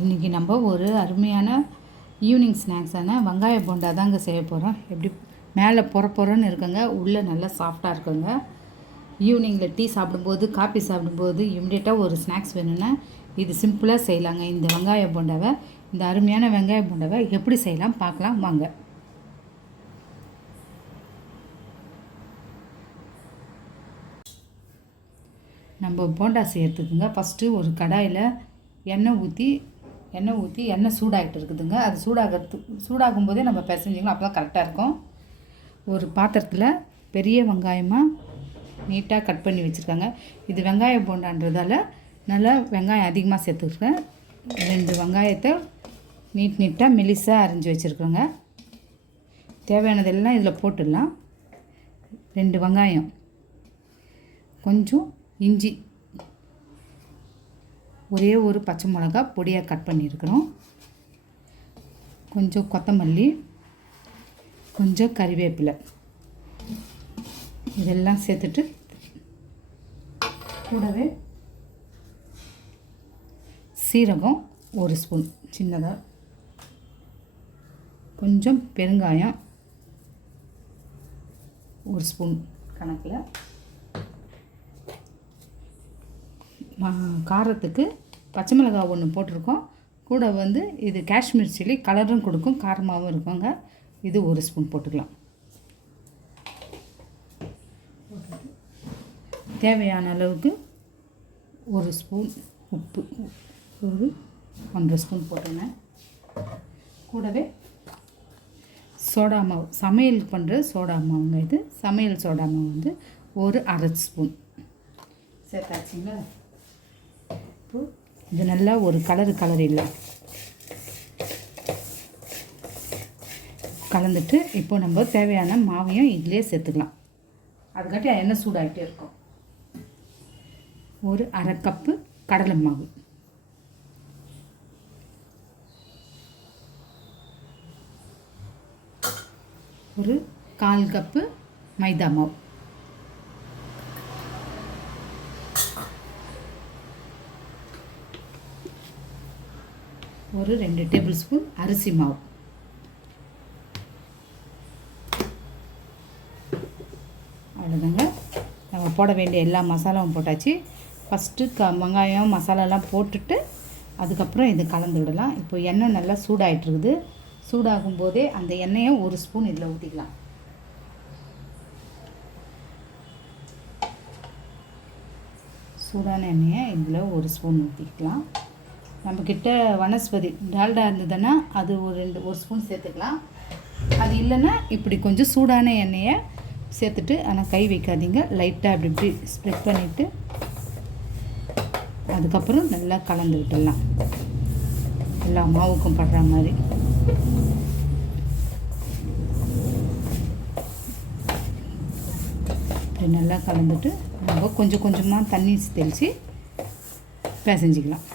இன்றைக்கி நம்ம ஒரு அருமையான ஈவினிங் ஸ்நாக்ஸான வெங்காய போண்டா தாங்க செய்ய போகிறோம். எப்படி மேலே பொறன்னு இருக்குங்க, உள்ளே நல்லா சாஃப்டாக இருக்குங்க. ஈவினிங்கில் டீ சாப்பிடும்போது, காஃபி சாப்பிடும்போது இம்மிடியேட்டாக ஒரு ஸ்நாக்ஸ் வேணும்னா இது சிம்பிளாக செய்யலாங்க. இந்த வெங்காய போண்டாவை, இந்த அருமையான வெங்காய போண்டாவை எப்படி செய்யலாம் பார்க்கலாம் வாங்க. நம்ம போண்டா செய்யறதுக்குங்க ஃபஸ்ட்டு ஒரு கடாயில் எண்ணெய் ஊற்றி எண்ணெய் சூடாகிட்டு இருக்குதுங்க. அது சூடாகும் போதே நம்ம பிசைஞ்சிக்கலாம், அப்போ தான் கரெக்டாக இருக்கும். ஒரு பாத்திரத்தில் பெரிய வெங்காயமாக நீட்டாக கட் பண்ணி வச்சுருக்காங்க. இது வெங்காய போண்டான்றதால நல்லா வெங்காயம் அதிகமாக சேர்த்துருக்கேன். 2 வெங்காயத்தை நீட்டாக மெலிசாக அரைஞ்சி வச்சுருக்கோங்க. தேவையானதெல்லாம் இதில் போட்டுடலாம். 2 வெங்காயம், கொஞ்சம் இஞ்சி, ஒரே ஒரு பச்சை மிளகா பொடியாக கட் பண்ணியிருக்கிறோம், கொஞ்சம் கொத்தமல்லி, கொஞ்சம் கறிவேப்பிலை, இதெல்லாம் சேர்த்துட்டு கூடவே சீரகம் 1 ஸ்பூன் சின்னதாக, கொஞ்சம் பெருங்காயம் 1 ஸ்பூன் கணக்கில், காரத்துக்கு பச்சை மிளகாய் 1 போட்டிருக்கோம். கூட இது காஷ்மீர் சில்லி கலரும் கொடுக்கும், காரமாகவும் இருக்குங்க. இது 1 ஸ்பூன் போட்டுக்கலாம். தேவையான அளவுக்கு 1 ஸ்பூன் உப்பு, ஒரு 1.5 ஸ்பூன் போட்டுனேன். கூடவே சோடா மாவு, சமையல் பண்ணுற சோடா மாவுங்க. இது சமையல் சோடா மாவு ஒரு 1/2 ஸ்பூன் சேர்த்தாச்சுங்களா. இப்போது இது நல்லா ஒரு கலரிடலாம். கலந்துட்டு இப்போ நம்ம தேவையான மாவையும் இதிலே சேர்த்துக்கலாம். அதுக்காட்டி எண்ணெய் சூடாகிட்டே இருக்கும். ஒரு 1/2 கப்பு கடலை மாவு, ஒரு 1/4 கப்பு மைதா மாவு, ஒரு 2 டேபிள் ஸ்பூன் அரிசி மாவு, அவ்வளோதாங்க. நம்ம போட வேண்டிய எல்லா மசாலாவும் போட்டாச்சு. ஃபஸ்ட்டு வெங்காயம் மசாலாலாம் போட்டுட்டு அதுக்கப்புறம் இது கலந்து விடலாம். இப்போ எண்ணெய் நல்லா சூடாகிட்டுருக்குது. சூடாகும் போதே அந்த எண்ணெயை 1 ஸ்பூன் இதில் ஊற்றிக்கலாம். சூடான எண்ணெயை இதில் 1 ஸ்பூன் ஊற்றிக்கலாம். நம்மக்கிட்ட வனஸ்பதி டால்டா இருந்ததுன்னா அது ஒரு 1 ஸ்பூன் சேர்த்துக்கலாம். அது இல்லைன்னா இப்படி கொஞ்சம் சூடான எண்ணெயை சேர்த்துட்டு, ஆனால் கை வைக்காதீங்க, லைட்டாக இப்படி ஸ்ப்ரெட் பண்ணிவிட்டு அதுக்கப்புறம் நல்லா கலந்து விட்டுடலாம், எல்லா மாவுக்கும் படுற மாதிரி. இப்படி நல்லா கலந்துட்டு நம்ம கொஞ்சம் கொஞ்சமாக தண்ணி தெளித்து பிசைஞ்சிக்கலாம்.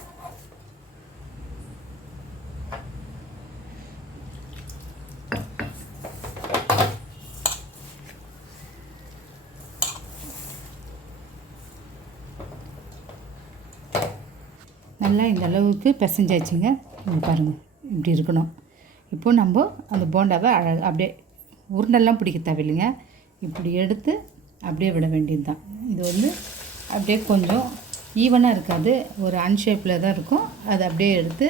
நல்லா இந்த அளவுக்கு பிசைஞ்சாச்சுங்க. இங்கே பாருங்கள், இப்படி இருக்கணும். இப்போ நம்ம அந்த போண்டாவை அப்படியே உருண்டெல்லாம் பிடிக்க தேவையில்லைங்க, இப்படி எடுத்து அப்படியே விட வேண்டியது தான். இது அப்படியே கொஞ்சம் ஈவனாக இருக்காது, ஒரு அன்ஷேப்பில் தான் இருக்கும். அதை அப்படியே எடுத்து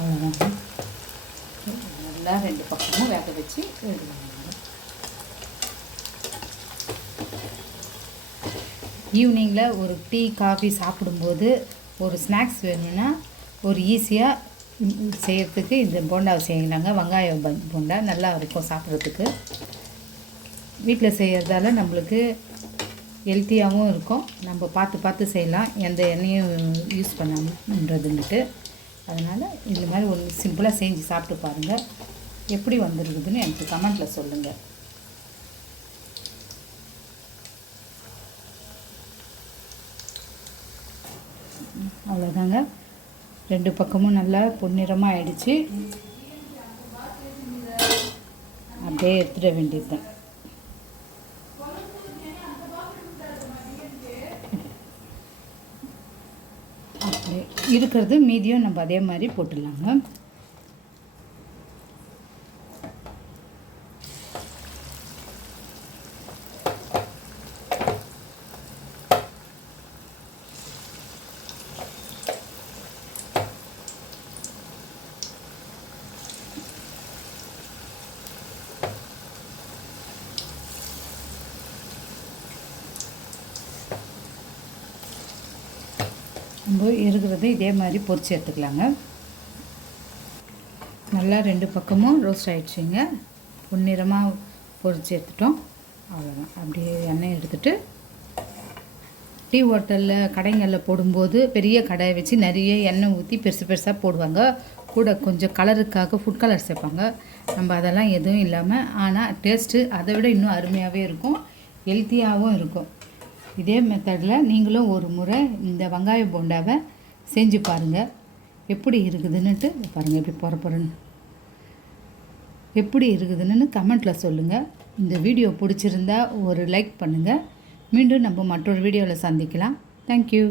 அவ்வளோதான். நல்லா 2 பக்கமும் வேக வச்சு எடுக்கணும். ஈவினிங்கில் ஒரு டீ காஃபி சாப்பிடும்போது ஒரு ஸ்நாக்ஸ் வேணும்னா ஒரு ஈஸியாக செய்கிறதுக்கு இந்த போண்டாவை செய்யலாங்க. வெங்காய போண்டா நல்லா இருக்கும் சாப்பிட்றதுக்கு. வீட்டில் செய்கிறதால நம்மளுக்கு ஹெல்த்தியாகவும் இருக்கும். நம்ம பார்த்து செய்யலாம், எந்த எண்ணெயும் யூஸ் பண்ணாமன்றதுன்னுட்டு. அதனால் இந்த மாதிரி ஒரு சிம்பிளாக செஞ்சு சாப்பிட்டு பாருங்கள். எப்படி வந்துருக்குதுன்னு எனக்கு கமெண்ட்டில் சொல்லுங்கள். அவ்வளோதாங்க. 2 பக்கமும் நல்லா பொன்னிறமாக ஆயிடுச்சு. அப்படியே எடுத்துட வேண்டியது தான். அப்படியே இருக்கிறது மீதியும் நம்ம அதே மாதிரி போட்டுடலாங்க. நம்ம இருக்கிறது இதே மாதிரி பொரிச்சு எடுத்துக்கலாங்க. நல்லா 2 பக்கமும் ரோஸ்ட் ஆகிடுச்சிங்க. பொன்னிறமாக பொரிச்சு எடுத்துட்டோம். அவ்வளோதான். அப்படியே எண்ணெய் எடுத்துகிட்டு டீ ஹோட்டலில் கடைங்களில் போடும்போது பெரிய கடாயை வச்சு நிறைய எண்ணெய் ஊற்றி பெருசு பெருசாக போடுவாங்க. கூட கொஞ்சம் கலருக்காக ஃபுட் கலர் சேர்ப்பாங்க. நம்ம அதெல்லாம் எதுவும் இல்லாமல், ஆனால் டேஸ்ட்டு அதை விட இன்னும் அருமையாகவே இருக்கும், ஹெல்த்தியாகவும் இருக்கும். இதே மெத்தடில் நீங்களும் ஒரு முறை இந்த வெங்காய போண்டாவை செஞ்சு பாருங்கள். எப்படி இருக்குதுன்னுட்டு பாருங்கள். எப்படி பொறப்பொறன்னு எப்படி இருக்குதுன்னு கமெண்ட்டில் சொல்லுங்கள். இந்த வீடியோ பிடிச்சிருந்தா ஒரு லைக் பண்ணுங்கள். மீண்டும் நம்ம மற்றொரு வீடியோவில் சந்திக்கலாம். தேங்க்யூ.